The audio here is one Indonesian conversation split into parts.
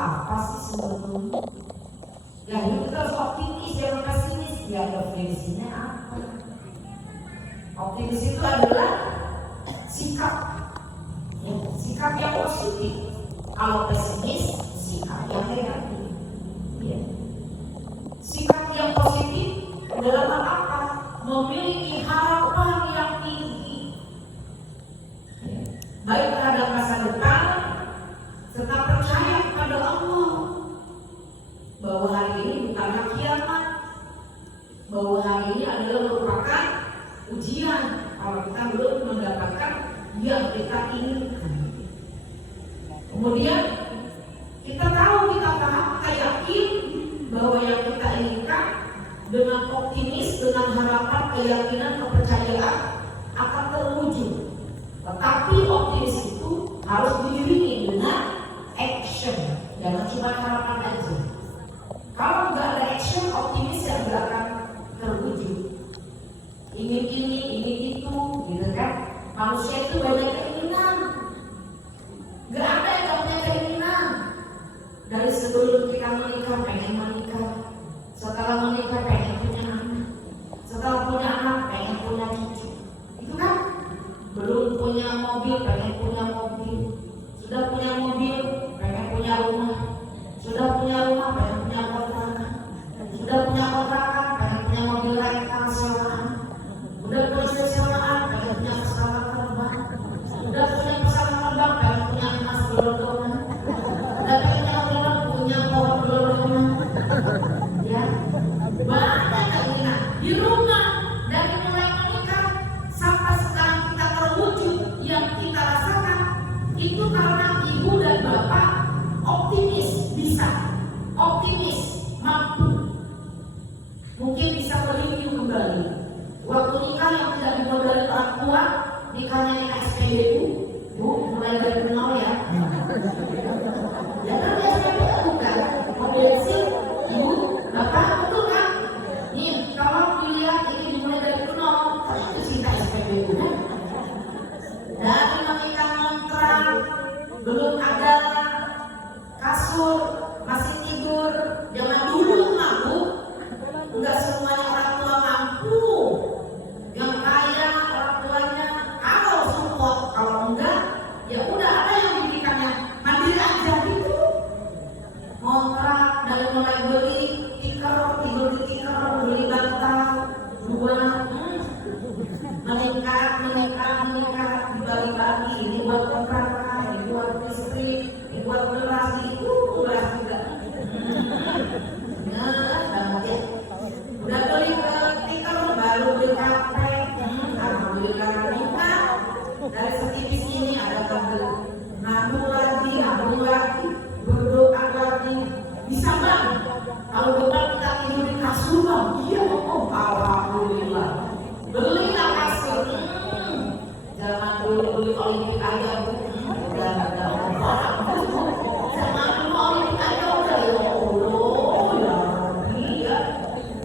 apa sih sebetulnya? Ya hidup kita harus optimis, jangan pesimis. Ya optimisnya apa? Optimis itu adalah sikap, ya, sikap yang positif. Kalau pesimis, sikap yang negatif. Ya. Sikap yang positif dalam hal apa? Memiliki harapan yang tinggi, ya, baik terhadap masa depan, serta percaya kepada Allah bahwa hari ini bukanlah kiamat, bahwa hari ini adalah merupakan ujian kalau kita belum mendapatkan yang kita inginkan. Kemudian kita tahu, kita paham, kita yakin bahwa yang kita inginkan dengan optimis, dengan harapan, keyakinan, kepercayaan akan terwujud. Tetapi optimis itu harus diiringi dengan action, jangan cuma harapan aja. Kalau nggak ada action, optimis yang nggak akan terwujud. Ingin ini, ingin itu, gitu kan? Manusia itu banyak keinginan. Gak ada yang gak punya keinginan. Dari sebelum kita menikah pengen menikah, setelah menikah pengen punya anak, setelah punya anak pengen punya cucu. Itu kan? Belum punya mobil pengen punya mobil, sudah punya mobil pengen punya rumah, sudah punya rumah pengen punya kontrakan, sudah punya kontrakan pengen punya mobil rental sewaan, udah punya sewaan pengen punya pesawat terbang, udah punya pesawat terbang pengen punya emas gelondongan, udah punya pohon gelondongan, ya banyak keinginan di rumah. Dari mulai menikah sampai sekarang kita terwujud yang kita rasakan itu karena ibu dan bapak optimis bisa, optimis mampu, mungkin bisa mereview kembali waktu nikah yang tidak dimodali orang tua, nikahnya nikah SPBU, bu mulai dari nol ya. Ya kan ya SPBU kan, bensin, ibu, bapak betul kan? Nih kalau dilihat ini dimulai dari nol, itu cinta SPBU kan? Dari menikah kontrak, belum ada kasur, masih tidur. Zaman dulu mampu, enggak semuanya orang tua mampu. Yang kaya orang tuanya kalau support, kalau enggak ya udah ada yang diberikannya mandiri aja gitu. Kontrak dari mulai beli tikar, tidur di tikar, beli bantal, dua, meningkat, dibagi-bagi. Ini buat kontrakan, ini buat listrik, ini buat beras, itu beras juga. Nah, banget ya. Udah beli tikar, baru beli kapek. Alhamdulillah nikah. Dari setipis ini ada kabel. Nabung lagi, berdoa lagi. Bisa bang? Kalau betul kita tidur di kasur bang? Iya, oh alhamdulillah. Belilah kasur. Jangan dulu beli Olimpik aja bu. Udah ada orang. Jangan dulu Olimpik aja udah ya Allah. Ya iya.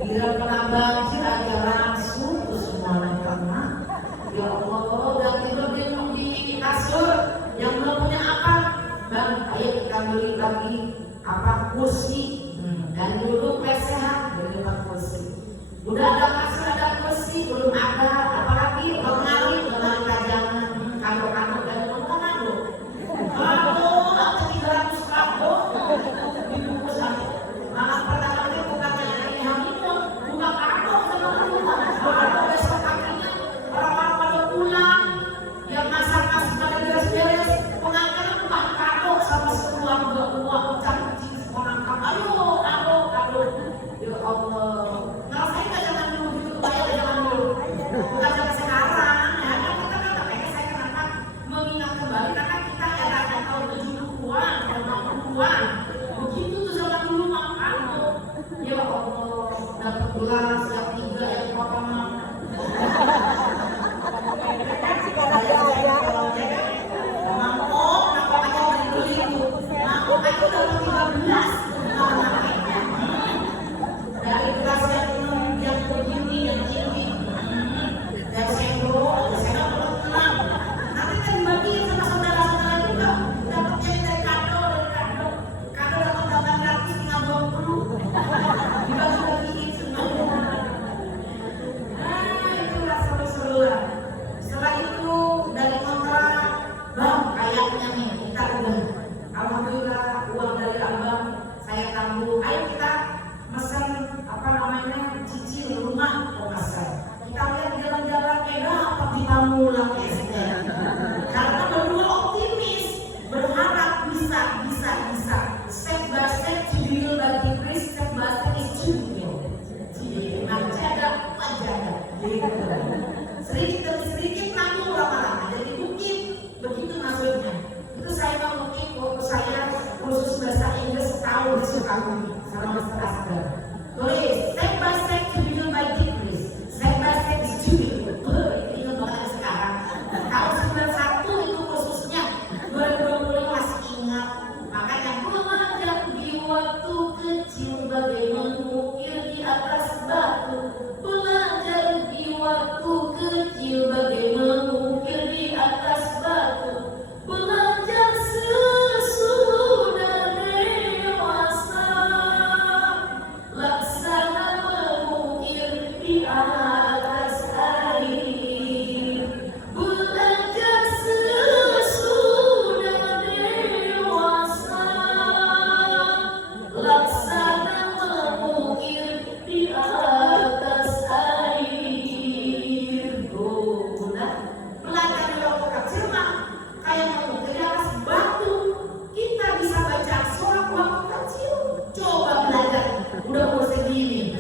Bila kena banjir aja langsung tuh semuanya kena. Ya Allah, udah tidur di kasur yang belum punya apa? Bang, ayo kita beli lagi apa kursi. Dan dulu lesehan beli kursi. Udah ada kasur, ada kursi, belum ada apalagi pengalir dengan kajangan kado-kado dan kado. Aduh, aku 300 kado dibungkus aja. Malah pertama kali bukannya ini honeymoon, buka kado sama rumah. Aduh, besok paginya orang-orang pada pulang, yang masak-masak pada beres-beres, pengantin buka kado sama sekeluarga uang cantik orang kado. Ya Allah. Nah saya nggak jangan dulu gitu, bayar jangan dulu. Bukan kayak kamu, ayo kita mesen apa namanya cicil rumah pemesan. Kita lihat jalan-jalan dapat dipamulang esnya. Karena berdua optimis, berharap bisa. Step by step cibil bagi Kris, step by step is cibil. Menjaga. Sedikit demi sedikit nanggung lama-lama jadi bukit. Begitu maksudnya. Itu saya mau mungkin waktu saya kursus bahasa Inggris setahun di Sukabumi sama Mr. Asgar. Tulis step by step cibil bagi Kris, step by step is cibil. Ini banget sekarang. Tahun 91 itu kursusnya, 2020 masih ingat. Makanya belajar di waktu kecil bagai mengukir di atas batu. Belajar di waktu kecil bagai mengukir di atas batu. Belajar sesudah dewasa, laksana mengukir di atas air. Belajar sesudah dewasa, laksana mengukir di atas air. Belajar di waktu kecil mah kayak mengukir di atas batu. Kita bisa baca aksara waktu kecil. Coba belajar. Udah mau segini.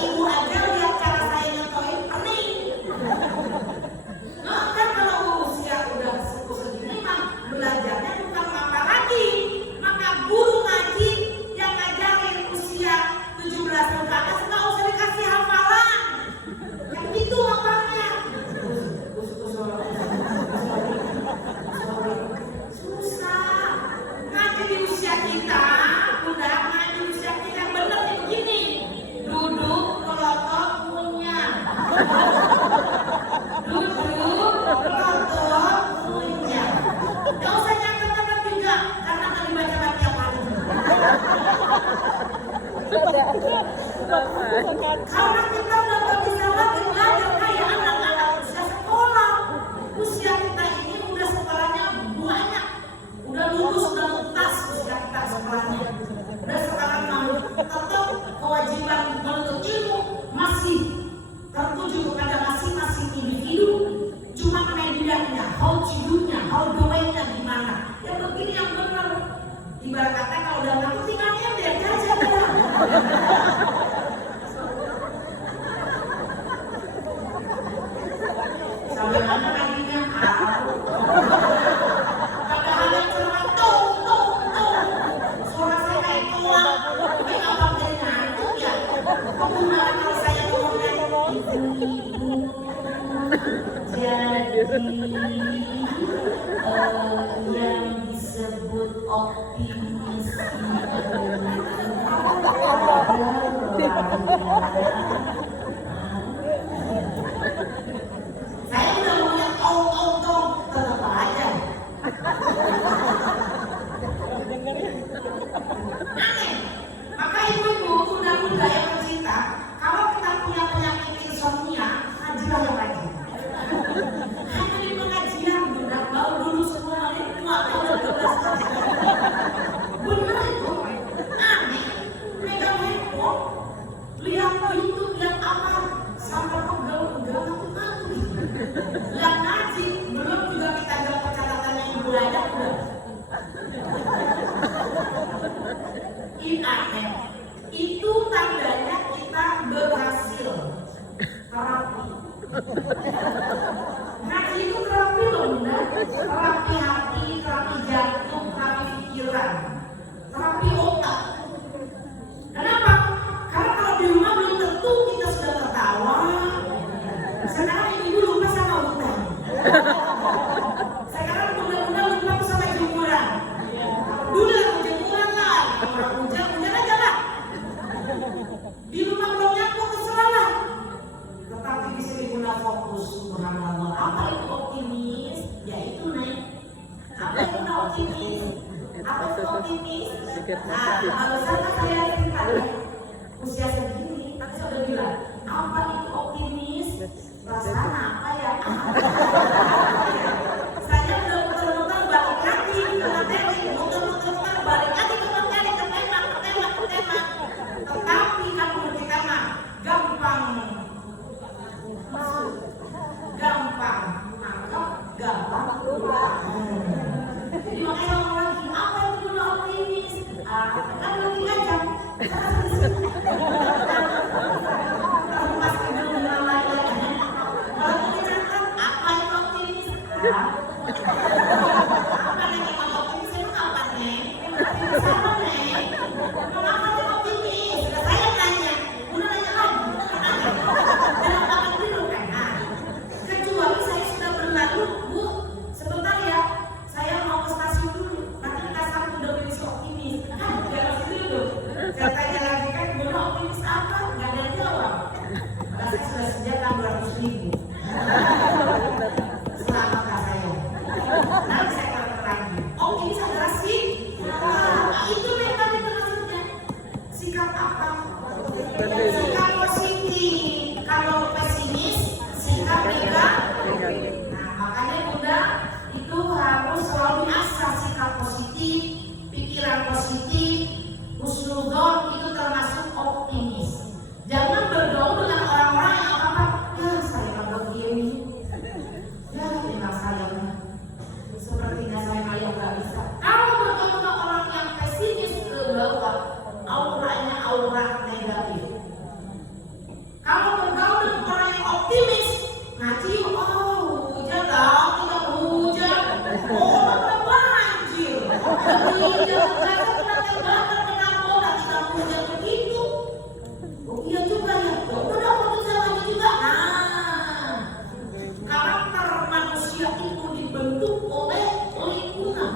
Ibu aja lihat cara saya nyentuhin pening. Nah kan kalau usia udah segini mah belajarnya bukan apa lagi. Maka guru ngaji yang ngajarin usia 17 tahun ke atas nggak usah dikasih hafalan. Yang itu hafalnya. Susah. Ngaji di usia kita, udah ngaji di usia kita yang bener itu Ngaji itu terapi loh Bunda, terapi hati, terapi jantung, terapi pikiran, terapi otak. Kenapa? Karena kalau di rumah belum tentu kita sudah tertawa. Sekarang ibu lupa sama hutang. Sekarang bunda-bunda lupa sama jemuran. Dulu aku jemuran lah, orang hujan aja lah. Di rumah belum nyapu terserah lah. Tetapi di sini bunda fokus, subhanallah. Apa itu optimis? Ya itu nih. Apa itu optimis? Apa itu optimis? Nah, kalau saya cerita usia segini, kan saya udah bilang, apa itu optimis? Perasaan apa ya? Saya udah muter-muter balik lagi ke materi, muter-muter balik lagi ke materi, ke tema. Tetapi kan kita mah gampang masuk, gampang nangkep, gampang lupa. Jadi makanya orang lagi, apa itu dulu optimis? Kan belum 3 jam. Sikap positif, kalau pesimis sikap negatif. Nah, makanya Bunda itu harus selalu asah sikap positif, pikiran positif, husnuzon itu termasuk optimis. Jangan bergaul dengan orang-orang yang apa? Ya saya nggak begini, ya memang saya sepertinya saya kayak nggak bisa. Kalau bergaul dengan orang yang pesimis ke bawah, auranya aura negatif. Kalau bergaul dengan orang yang optimis, ngaji, hujan dong, tidak hujan, banjir, saya pernah terbakar kena bola, tidak hujan begitu. Oh iya juga ya, udah bisa lagi juga. Nah, karakter manusia itu dibentuk oleh lingkungan,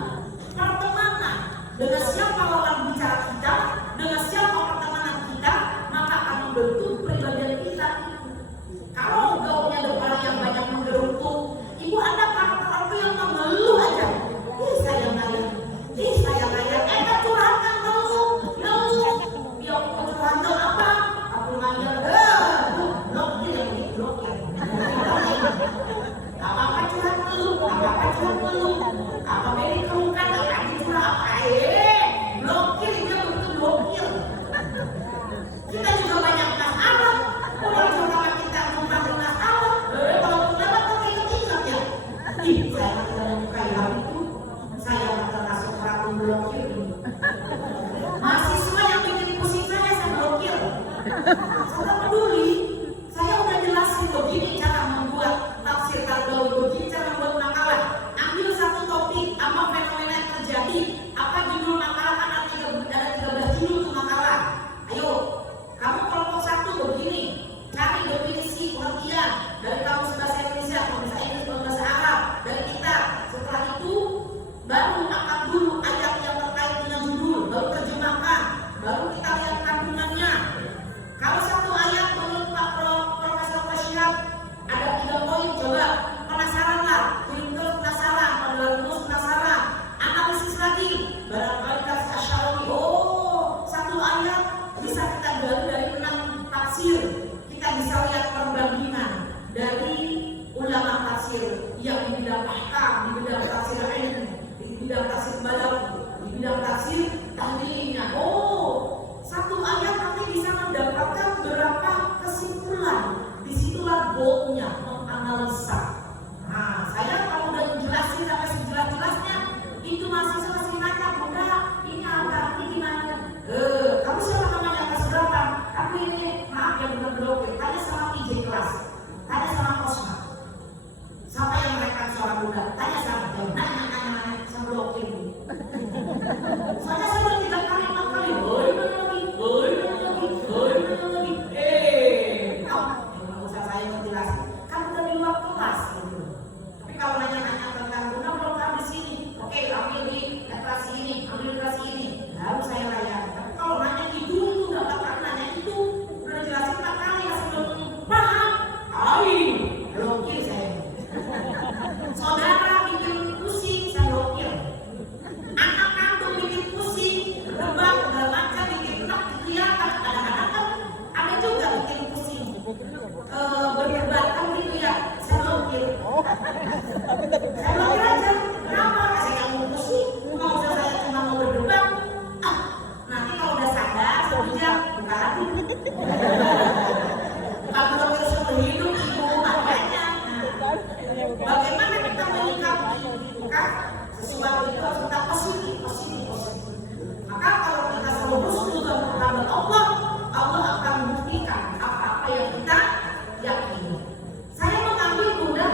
pertemanan. Dengan siapa lawan bicara kita, dengan siapa pertemanan kita, maka akan membentuk pribadi kita. Kalau gaulnya dengan orang yang banyak menggerutu, ibu ada karakter orang yang mengeluh aja. Saya ngaya, curhatkan ngeluh. Dia curhatkan apa? Aku ngaya, blokir. Apa curhat ngeluh? Apa beri keluhkan? Apa curhat apa? Blokir, dia betul blokir. Kita juga banyak masalah. Orang sama kita membangun masalah. Kalau terdapat kok ingat ya. Saya tidak menyukai hal itu. Saya termasuk orang blokir. Mahasiswa yang bikin pusing saya blokir. Saya peduli. Saya udah jelasin begini cara membuat tafsir Qaradawi, begini cara membuat makalah. Ambil satu topik, apa fenomena yang terjadi, apa judul makalah, kan ada 13 judul tuh makalah. Ayo, kamu kelompok 1 begini, cari definisi pengertian dari kamus bahasa Indonesia, bahasa Inggris, bahasa Arab, dari kita. Setelah itu baru angkat dulu ayat yang terkait dengan judul, baru terjemahkan, baru kita lihat kandungannya. Kalau satu ayat menurut Pak Profesor Syihab ada 3 poin, coba penasaran lah, terus penasaran, terus penasaran, analisis lagi, barangkali kasih Asy'ari, satu ayat bisa kita gali dari 6 tafsir, kita bisa lihat perbandingan dari ulama tafsir yang di bidang ahkam, di bidang tafsir ilmu, di bidang tafsir balagh, di bidang tafsir tahlilnya. Satu ayat nanti bisa mendapatkan berapa kesimpulan. Disitulah goalnya, menganalisa. Nah, saya kalau udah jelasin sampai sejelas-jelasnya, itu masih nanya, Bunda, ini apa, ini gimana? Kamu siapa namanya, kelas berapa? Aku ini, maaf ya Bunda blokir, tanya sama PJ kelas, tanya sama kos berdebat kan gitu ya. Saya blokir. Saya blokir aja. Kenapa? Saya nggak mau pusing. Mau saya cuma mau berdebat. Nanti kalau udah sadar, sejak buka lagi. Kalau blokir seumur hidup, ibu makanya. Bagaimana kita menyikapi kan sesuatu itu harus kita positif. Maka kalau kita selalu bersyukur kepada Allah, Allah akan membuktikan apa-apa yang kita yakini. Saya mengambil mudah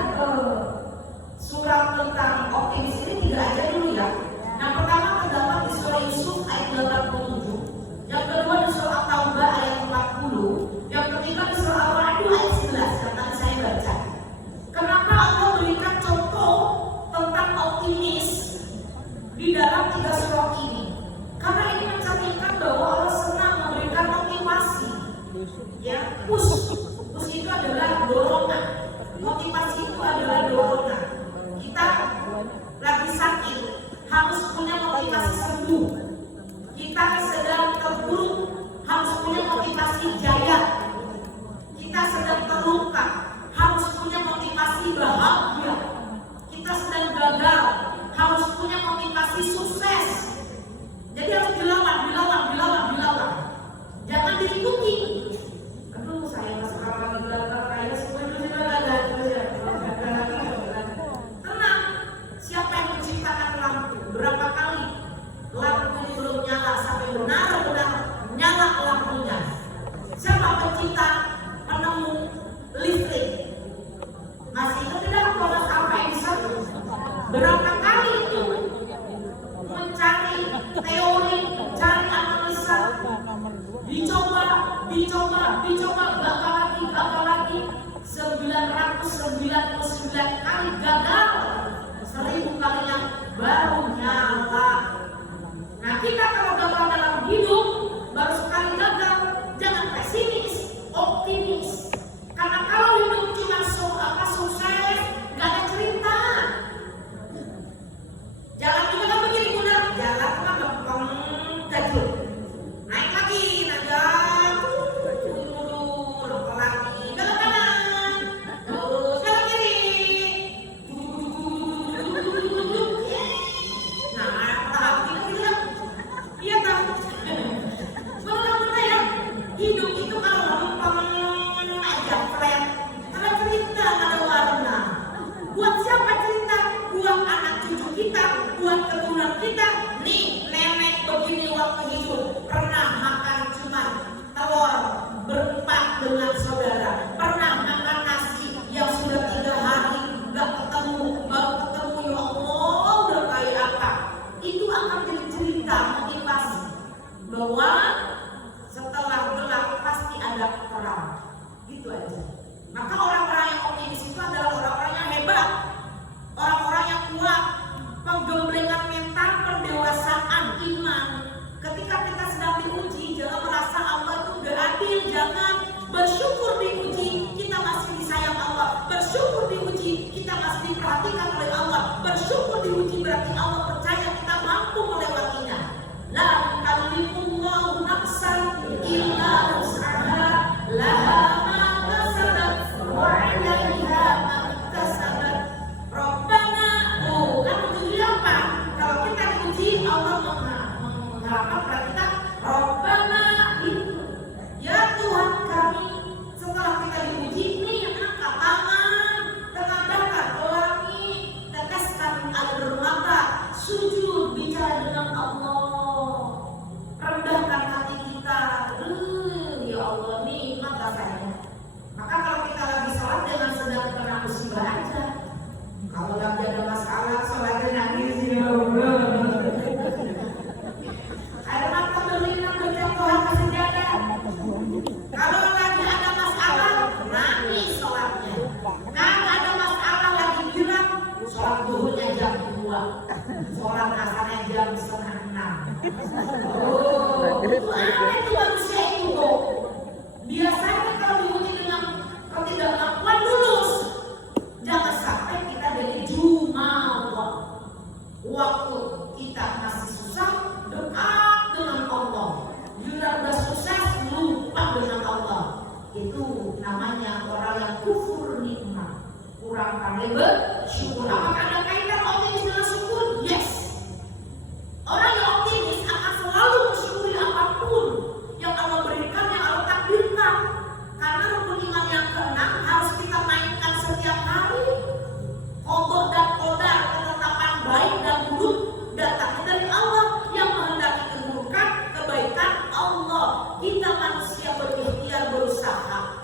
surat tentang optimis ini 3 aja dulu ya. Yang pertama terdapat di surah Yusuf ayat 87, yang kedua di surah At-Taubah ayat 40, yang ketiga di surah Al-Ra'd ayat 11 yang tadi saya baca. Kenapa Allah berikan contoh tentang optimis di dalam 3 surah ini? Karena ini mencerminkan bahwa Allah senang memberikan motivasi. Ya, push itu adalah dorongan. Motivasi itu adalah dorongan. Kita lagi sakit, harus punya motivasi sembuh. Kita sedang terpuruk, harus punya motivasi jaya. Kita sedang terluka, harus punya motivasi bahagia. Kita sedang gagal, harus punya motivasi sukses. Jadi harus dilawan. Jangan diikuti. Aduh, saya masuk lagi belakang, kayaknya semua itu gagal. Tenang, siapa yang menciptakan lampu? Berapa kali lampu ini belum nyala sampai benar-benar nyala lampunya? Siapa pencipta penemu listrik? Masih itu tidak Thomas Alva Edison? Berapa kali itu mencari teori, mencari analisa, dicoba, gagal lagi, 999 kali gagal, 1000 kalinya baru nyala. Nah, kita kalau gagal dalam hidup, baru sekali gagal, jangan pesimis, optimis. Karena kalau hidup cuma sukses, gak ada cerita. Jalan juga kan begini Bunda, jalan kan gampang gajul. Naik lagi, najak, belok lagi, belok kanan, terus belok kiri. Nah, tahap gitu ya. Iya tak? Benar ya. Hidup itu kalau gampang aja flat, ada cerita, ada warna. Buat siapa cerita? Buat anak cucu kita, buat keturunan kita. Nih, nenek begini waktu hidup pernah makan cuma telur berempat dengan saudara, pernah makan nasi yang sudah 3 hari gak ketemu, baru ketemu, ya Allah udah kayak apa. Itu akan jadi cerita motivasi bahwa setelah gelap pasti ada terang. Gitu aja. Maka orang-orang yang optimis itu adalah orang-orang yang hebat, orang-orang yang kuat, penggemblengan mental, pendewasaan iman. Ketika kita sedang diuji, jangan merasa Allah itu gak adil. Jangan, bersyukur diuji, kita masih disayang Allah. Bersyukur diuji, kita masih diperhatikan oleh Allah. Bersyukur diuji berarti Allah percaya kita mampu melewatinya. La yukallifullahu nafsan illa wus'aha, laha ma kasabat wa 'alaiha ma iktasabat. Rabbana, kan uji apa? Kalau kita diuji, Allah mengharapkan pada kita, Rabbana, ya Tuhan kami. Setelah kita diuji, nih angkat tangan, tengah-tengah pelangi, teteskan air mata, sujud bicara dengan Allah, rendahkan hati kita. Ya Allah, nikmat rasanya. Maka kalau kita lagi salat, jangan sedang kena musibah aja. Kalau lagi ada masalah, sholatnya nangis, ya Allah. Air mata berlinang berjatuhan ke sejadah. Kalau lagi ada masalah, nangis sholatnya. Kalau ada masalah lagi girang, sholat duhurnya jam 2, sholat asarnya jam 5:30. Oh, itu aneh tuh manusia itu kok. Biasanya kalau diuji dengan ketidakmampuan lulus. Jangan sampai kita jadi jumawa. Waktu kita masih susah, dekat dengan Allah. Bila udah sukses, lupa dengan Allah. Itu namanya orang yang kufur. kurang pandai bersyukur. Apakah ada kaitan optimis dengan syukur? Yes. Orang yang optimis akan selalu mensyukuri apapun yang Allah berikan, yang Allah takdirkan. Karena rukun iman yang keenam harus kita mainkan setiap hari. Qadha dan qadar, ketetapan baik dan buruk datangnya dari Allah. Yang menghendaki keburukan, kebaikan Allah. Kita manusia berikhtiar, berusaha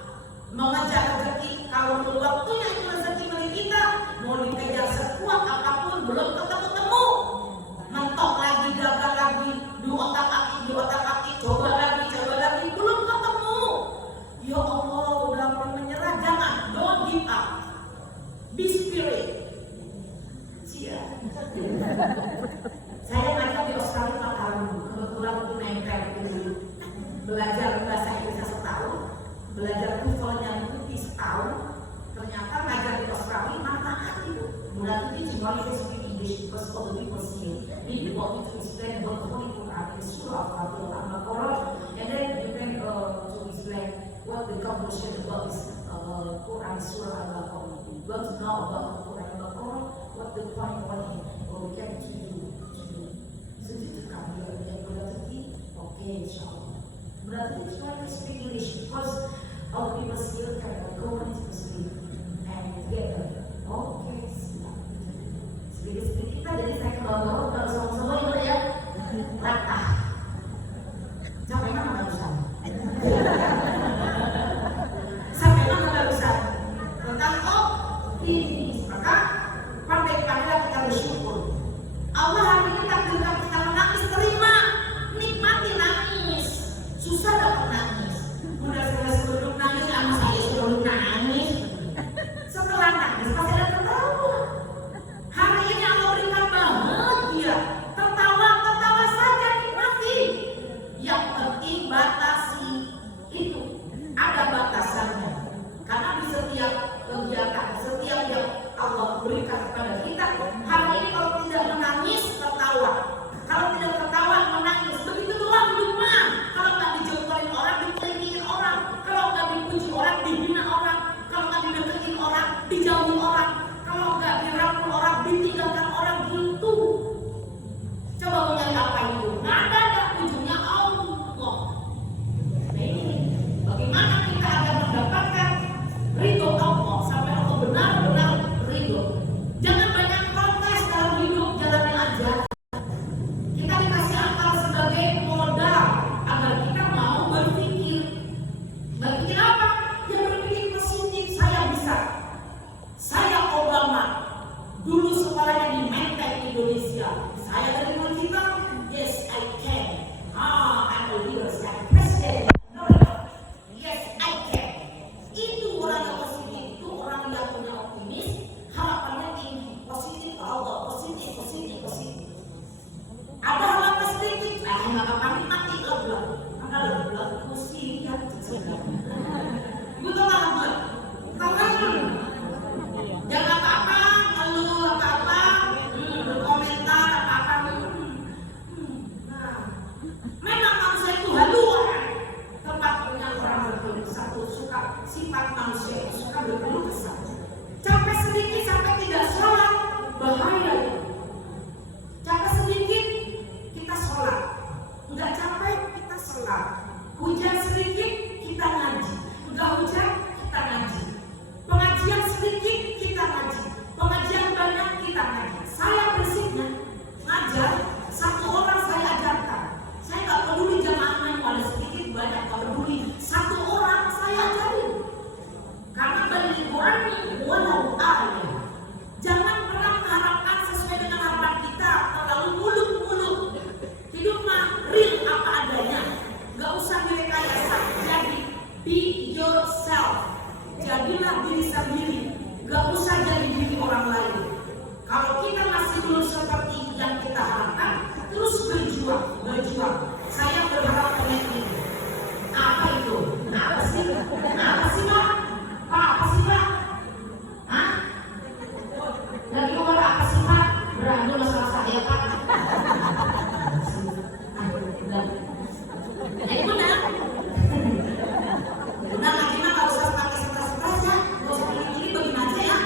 mengejar rezeki. Kalau belum waktunya itu rezeki milik kita, mau dikejar sekuat apapun belum ketemu-temu. Mentok lagi, gagal lagi, di otak-atik, coba lagi, belum ketemu. Ya Allah, udah menyerah, jangan, don't give up. Be spirit. Saya ngajar di Australia 4 tahun, kebetulan itu nempel dulu. Belajar bahasa Inggris setahun, belajar TOEFL-nya itu setahun. Ternyata ngajar di Australia manfaat itu. Bulan itu cuma bisa speak English because all the people see. Maybe what we to explain about the Holy Quran in Surah Al-Baqarah, and then you can to explain what the conclusion about this Quran Surah Al-Baqarah. We want to know about the Quran Al-Baqarah, what the point on it, what we can do. So itu kami yang berarti, okay, insyaAllah. Berarti try to speak English because all people still can go into sleep and together. Okay, sedikit-sedikit kita jadi saya ke bawah kalau sama-sama itu ya rata. Sampai mana barusan? Sampai mana barusan? Tentang optimis. Maka pandai-pandailah kita bersyukur. Allah hari ini takdirkan kita menangis, terima, nikmati nangis. Susah dapat nangis. Udah saya sebelum nangis, sama saya sebelum nangis. Setelah nangis pasti ada tertawa. Hari ini Allah berikan bahagia, tertawa saja, nikmati. Yang penting batasi itu, ada batasannya. Karena di setiap kegiatan, setiap yang Allah berikan kepada kita, hari ini kalau tidak menangis, tertawa. Kalau tidak tertawa, menangis. Begitu doang hidupnya. Kalau nggak dijongkolin orang, dikelilingin orang. Kalau nggak dipuji orang, dihina orang. Kalau nggak dideketin orang, dijauhi orang. Kalau nggak dirangkul orang, ditinggalkan orang, gitu. Coba mau nyari apa itu? Nggak ada ujungnya Allah. Nah ini, bagaimana kita akan mendapatkan ridho Allah sampai Allah benar-benar ridho. Jangan banyak protes dalam hidup, jalani aja. Kita dikasih akal sebagai modal agar kita mau berpikir. Berpikir apa? Ya berpikir positif. Saya bisa. Saya Obama. Dulu sekolahnya di Menteng, Indonesia. Saya dari mulut kita, yes I can. I'm a leader, I'm president. No. Yes I can. Itu orang yang positif, itu orang yang punya optimis, harapannya tinggi, positif Allah, positif. Ada harapan sedikit, nggak apa-apa, mati belum. Maka belum pusing ya. Betul nggak buat? Jangan apa-apa, ngeluh apa-apa, berkomentar apa-apa. Nah, memang manusia itu haluan. Tempat punya orang berkeluh, satu suka sifat manusia yang suka berkeluh kesah. Capek sedikit sampai tidak sholat, bahaya. Capek sedikit kita sholat, nggak capek kita sholat. Hujan sedikit kita ngaji, nggak hujan kita ngaji. Pengajian sedikit kita ngaji, pengajian banyak kita ngaji. Saya prinsipnya ngajar, satu orang saya ajarkan. Saya nggak peduli jamaahnya ada sedikit banyak, nggak peduli. Satu orang saya ajarin. Karena bagi Quran walau ayat. Jangan pernah mengharapkan sesuai dengan harapan kita, terlalu muluk-muluk. Hidup mah real apa adanya. Gak usah direkayasa. Jadi be yourself. Jadilah diri sendiri. Gak usah jadi diri orang lain. Kalau kita masih belum seperti yang kita harapkan, terus berjuang. Saya berharap dengan ini. Apa itu? Apa sih Pak? Apa sih Pak? Hah? Lagi ngomong apa sih Pak? Berani masalah saya Pak. Jadi benar. Benar lagi mah gak usah pakai stres-stres ya. Gak usah pilih-pilih, begini aja ya.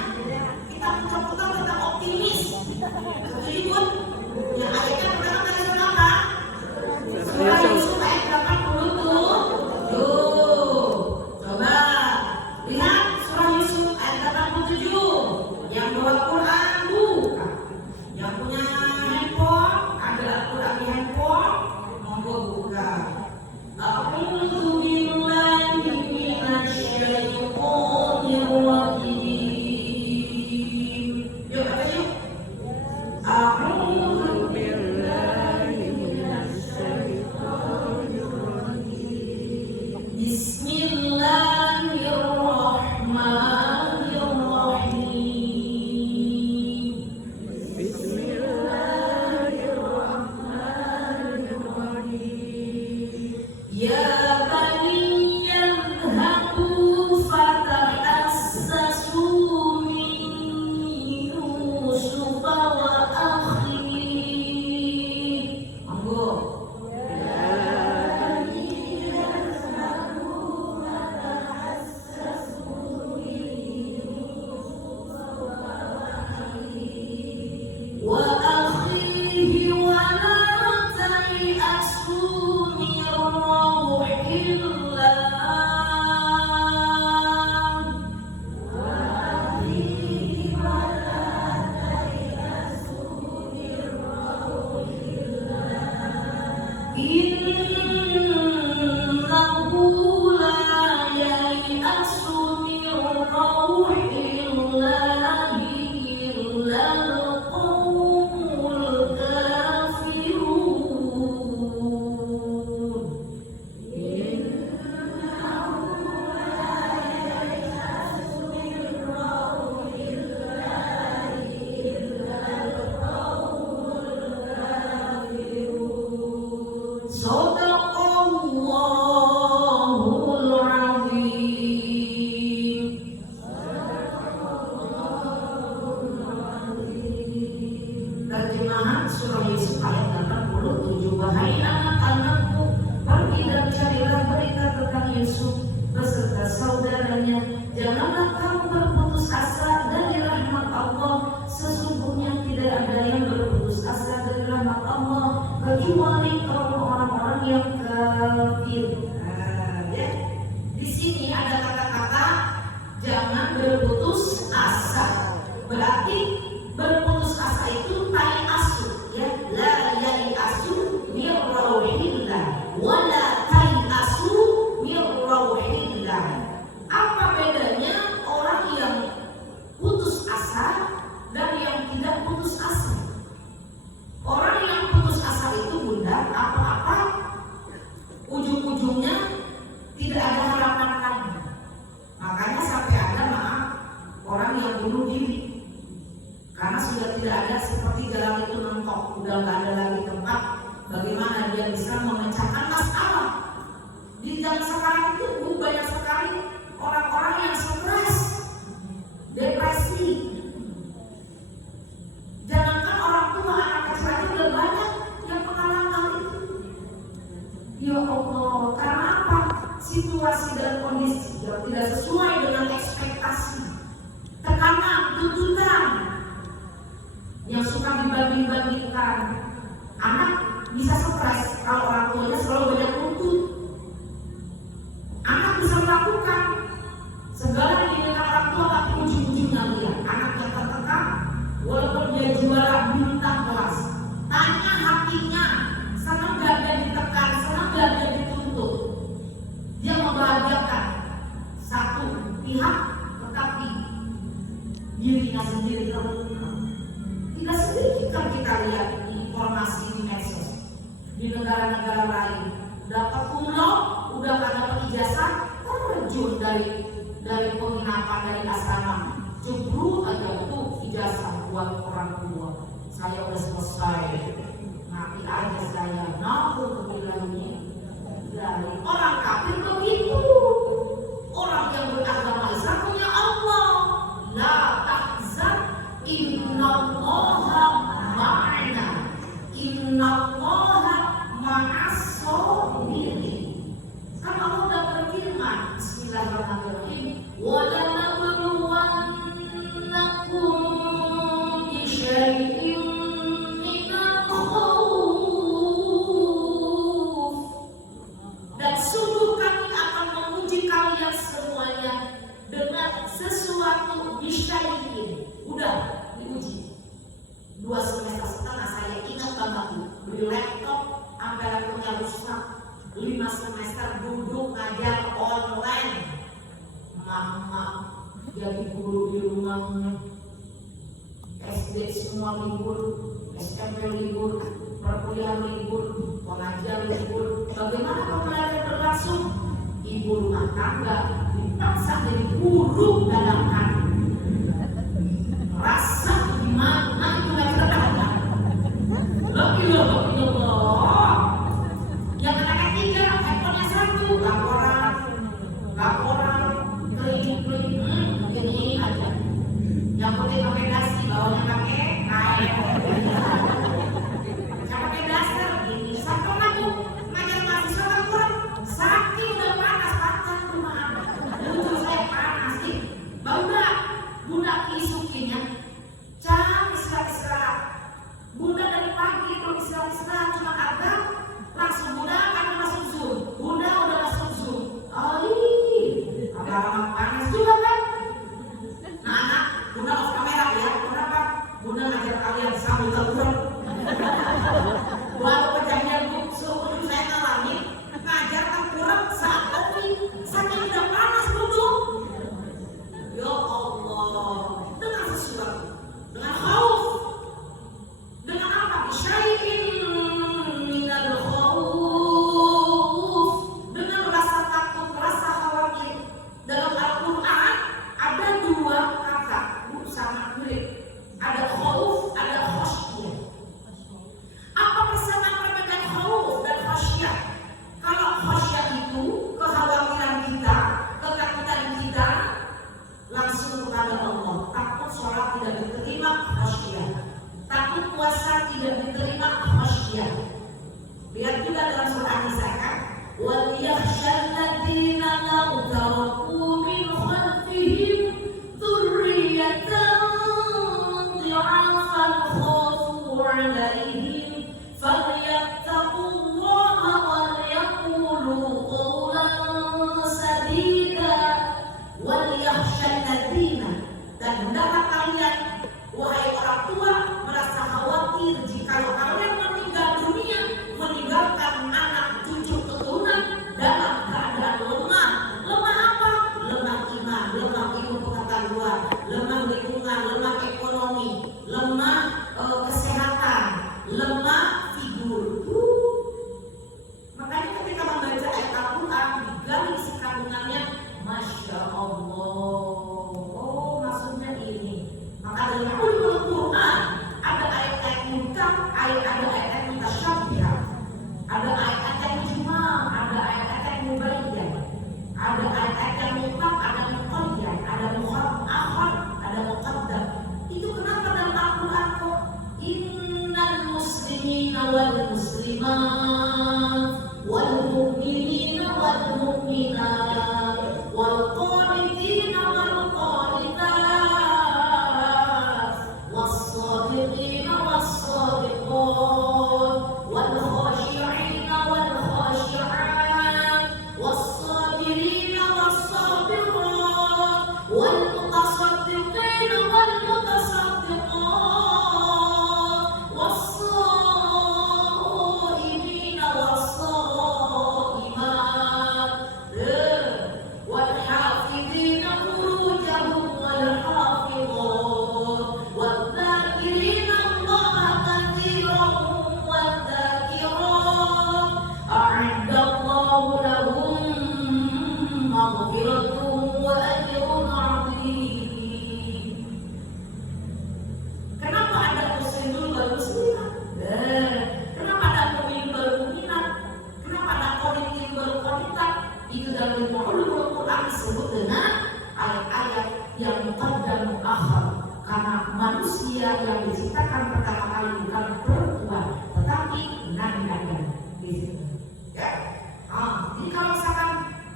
janganlah kamu berputus asa dari rahmat Allah. Sesungguhnya tidak ada yang berputus asa dari rahmat Allah kecuali orang-orang yang kafir. Ya. Di sini ada kata-kata jangan berputus asa. Berarti berputus asa itu tai asu, ya. La yai asu mir rauhillah wala tai asu mir rauhillah. Apa bedanya orang yang putus asa dan yang tidak putus asa? Orang yang putus asa itu, Bunda, apa-apa ujung-ujungnya tidak ada harapan lagi. Makanya sampai ada orang yang bunuh diri karena sudah tidak ada, seperti jalan itu mentok, udah nggak ada lagi tempat. Bagaimana dia bisa memecahkan masalah? Di zaman sekarang itu banyak sekali orang-orang yang stres, depresi. Jangankan orang tua, anak kecil aja udah banyak yang mengalami itu. Ya Allah, karena apa? Situasi dan kondisi yang tidak sesuai dengan ekspektasi, tekanan, tuntutan yang suka dibanding-bandingkan. Anak bisa stres kalau orang tuanya selalu banyak nuntut. Anak bisa melakukan segala yang diinginkan orang tua, tapi ujung-ujungnya lihat anaknya tertekan walaupun dia juara bintang kelas. Tanya hatinya, senang gak dia ditekan, senang gak dia dituntut. Dia membahagiakan satu pihak, tetapi dirinya sendiri terluka. Tidak sedikit kan kita lihat informasi di medsos di negara-negara lain, dapat umroh udah gak dapat ijazah, terjun dari penginapan, dari asrama, jebru aja tuh ijazah buat orang tua. Saya udah selesai, mati aja saya. Nauzubillahi dari orang kafir begitu. Orang yang beragama Islam punya Allah, la tahzan innallaha ma'ana, innallaha ma'as-sabirin. Kan Allah udah berfirman, Bismillahirrahmanirrahim, wa lanabluwannakum bi syai'in minal khauf. Dan sungguh kami akan menguji kalian semuanya dengan sesuatu bisyai'in. Udah diuji 2 semester setengah, saya ingat banget beli laptop sampai laptopnya rusak. 5 semester duduk ngajar online. Mama jadi guru di rumahnya. SD semua libur, SMP libur, perkuliahan libur, pengajian libur. Bagaimana pembelajaran berlangsung? Ibu rumah tangga dipaksa jadi guru dadakan. Rasa gimana itu lagi terkadang. La ilaha illallah. Yang anaknya 3, handphonenya 1, laporan, keliling-keliling, gini aja. Yang penting pakai dasi, bawahnya pakai kain. Jangan pakai daster, gini. Sampai aku ngajar mahasiswa kan kurang, saking udah panas, patah rumah anak. Lucu saya panas sih. Baru manusia yang diciptakan pertama kali bukan perempuan, tetapi Nabi Adam di situ. Ya, jadi kalau misalkan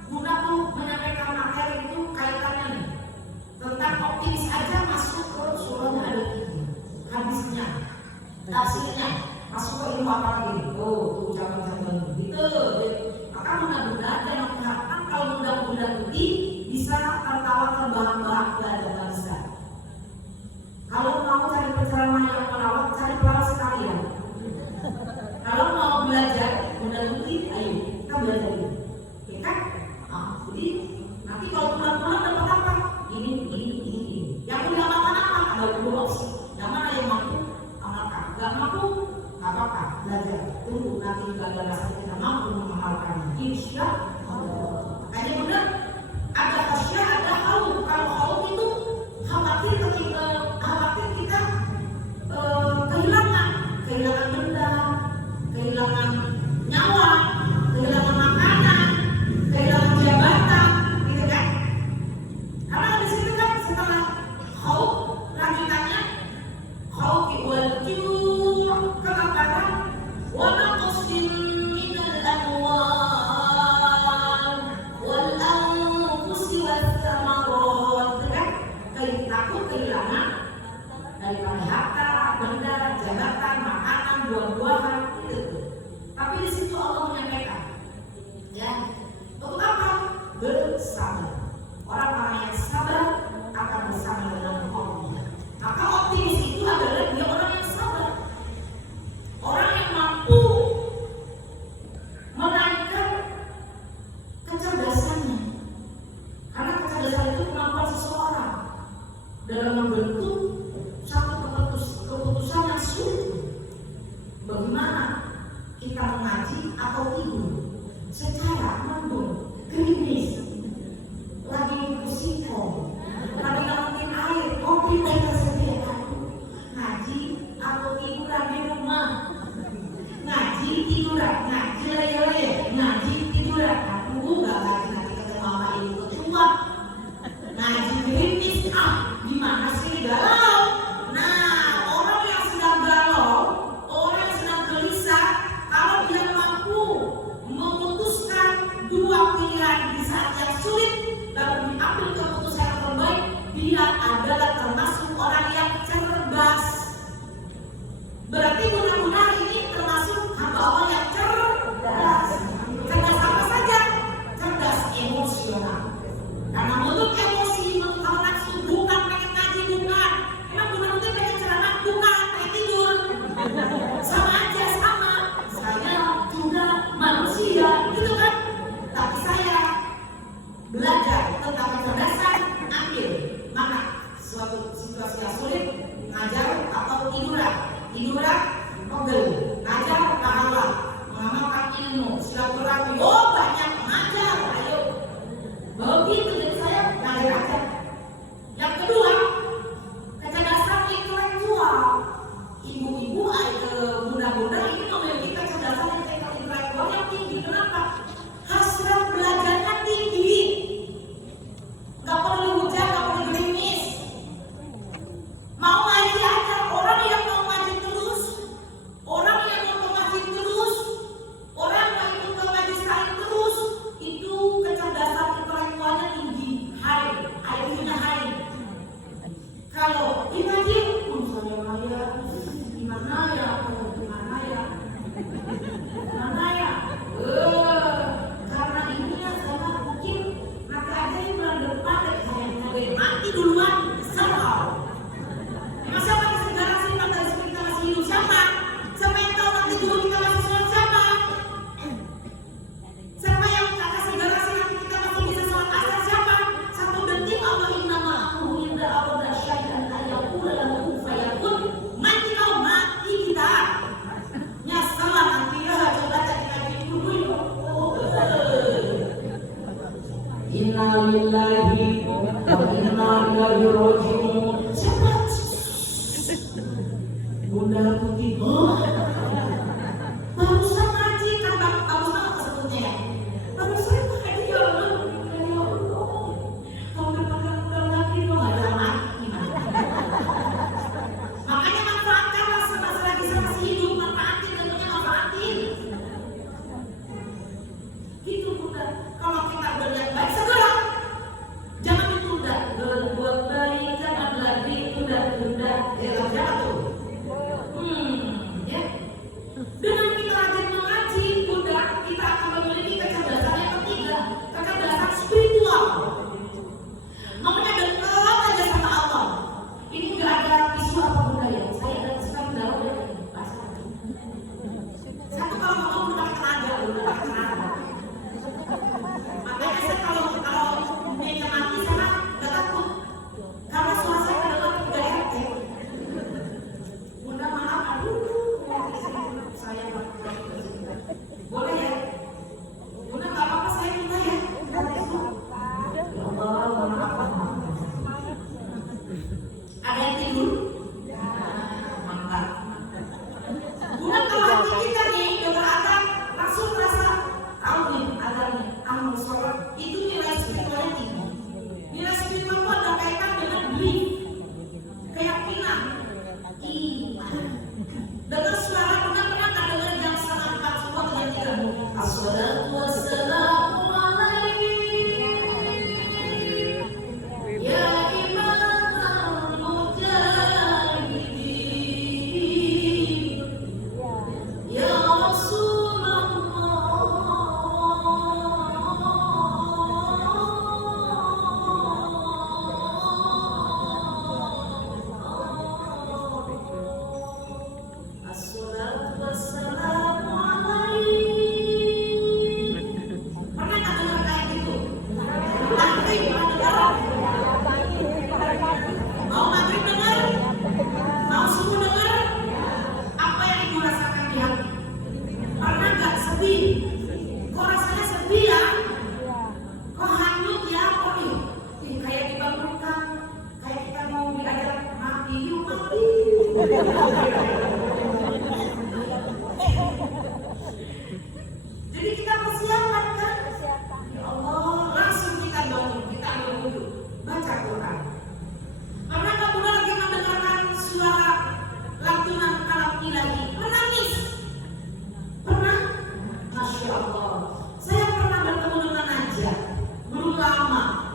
Bunda tuh menyampaikan materi itu kaitannya nih tentang optimis aja masuk ke surahnya ada ini, hadisnya, tafsirnya, masuk ke ilmu apa lagi? Oh, ucapan-ucapan gitu. Maka mudah-mudahan jangan mengharapkan kalau Bunda putih bisa tertawa terbahak-bahak belajar bangsa. Kalau mau cari penceramah yang melawak, cari pelawak sekalian. Kalau mau belajar Bunda putih, ayo kita belajar ini, ya kan? Jadi nanti kalau pulang-pulang dapat apa? Ini. Yang udah makan apa? Ada dua opsi. Yang mana yang mampu amalkan? Gak mampu, gak apa-apa. Belajar. Tunggu nanti belajar rasanya kita mampu mengamalkan. Insya Allah. Makanya benar. Ada khasya, ada haum. Kalau haum itu khawatir kita kehilangan benda, kehilangan nyawa, kehilangan makanan, kehilangan jabatan, gitu kan? Karena di situ kan setelah haum lanjutannya haum wal jur kelaparan, wa naqsin minal amwal wal anfusi wath thamarat, kan? Takut kehilangan daripada harta, benda, jabatan, makanan, buah-buahan, itu. Tapi di situ Allah menyampaikan, ya, untuk apa? Bersabar. Orang-orang yang sabar akan bersama dengan Allah. Maka optimis itu adalah dia orang yang sabar, orang yang mampu menaikkan kecerdasannya. Karena kecerdasan itu kemampuan seseorang dalam membentuk satu keputusan yang sulit. Bagaimana kita mengaji atau tidur secara mendung, gerimis, lagi bersingkong, lagi ngelakuin air, kopi mereka sediakan. Ngaji atau tiduran di rumah, ngaji tiduran, ngaji lele, ngaji tiduran. Aku gak ngaji nanti ketemu mama ibu ketua, ngaji gerimis, gimana sih galau? Nah, orang yang sedang galau, orang yang sedang gelisah, kalau dia mampu memutuskan dua pilihan di saat yang sulit, lalu diambil keputusan yang terbaik, dia adalah termasuk orang yang cerdas. Berarti benar-benar ini termasuk hamba Allah yang cerdas. Cerdas apa saja? Cerdas emosional. Karena menurut emosi, menurut hawa nafsu, bukan pengen ngaji, bukan. Emang benar-benar pengen ceramah, bukan pengen tidur. Sama aja, sama. Saya juga manusia, gitu kan? Tapi saya belajar tentang kecerdasan, ambil mana suatu situasi yang sulit, ngajar atau tiduran, pegel, ngajar pahala, mengamalkan ilmu, silaturahmi, banyak ngajar, ayo. Begitu jadi saya ngajar aja. Yang kedua, kecerdasan intelektual. Ibu-ibu, bunda-bunda ini memiliki kecerdasan intelektual yang tinggi. Kenapa? Hasrat belajarnya tinggi. Gak perlu hujan, gak perlu gerimis. Mau ngaji aja. Orang yang mau ngaji terus, orang yang mau ngaji terus, orang yang ikut ngaji sekali terus, itu kecerdasan intelektualnya tinggi, high, IQ-nya high. Kalau ngaji, saya gimana ya, karena ininya sama mungkin nanti aja yang bulan depan saya mati duluan, kesel. Masa pakai segala sih dari kita masih hidup siapa? Siapa yang tahu nanti juga kita masih sholat siapa? Siapa yang kata segala sih nanti kita masih bisa sholat asar siapa? Satu detik Allah inna ma'ahu inda awda syai'an ayakul lahu fayakun. Mati kau, mati kita. Nyasalah nanti ya, coba kita bikin dulu. Inna lillahi wa inna ilaihi raji'un. Bunda putih, barusan ngaji kan bagus banget sebutnya ya. Barusan ngaji ya Allah, kalau depan udah lagi dong ada mati gimana? Jadi kita persiapan kan? Ya Allah, langsung kita bangun, kita ambil wudhu, baca Quran. Karena kamu lagi mendengarkan suara lantunan kalam ilahi, menangis. Pernah? Masya Allah. Saya pernah bertemu dengan Najah, belum lama.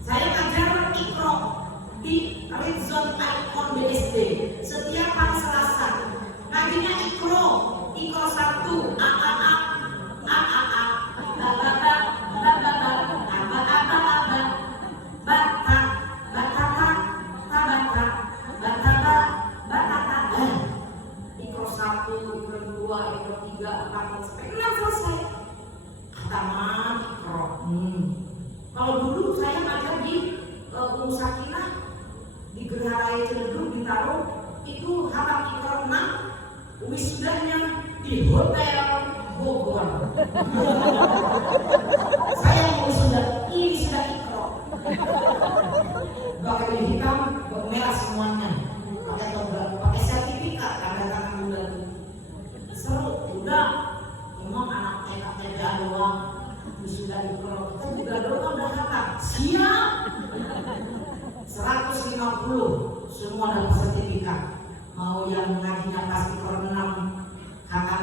Saya ngajar Iqra di Rizon Icon BSD setiap hari Selasa. Ngajinya Iqra 1, selesai. Taman Iqra. Kalau dulu saya ngajar di Sakinah di Gerah Raya Ciledug ditaruh itu hatam Iqra 6, wisudanya di Hotel Bogor. Saya mau wisuda, ini sudah Iqra. Pakai baju hitam, baju merah semuanya, pakai toga, pakai sertifikat, tanda tangan bulan. Seru, udah. Memang anak TK doang, wisuda Iqra. Kita juga doang udah hatam. Siap. 150 semua dapat sertifikat. Mau yang ngajinya pas Iqra 6 kakak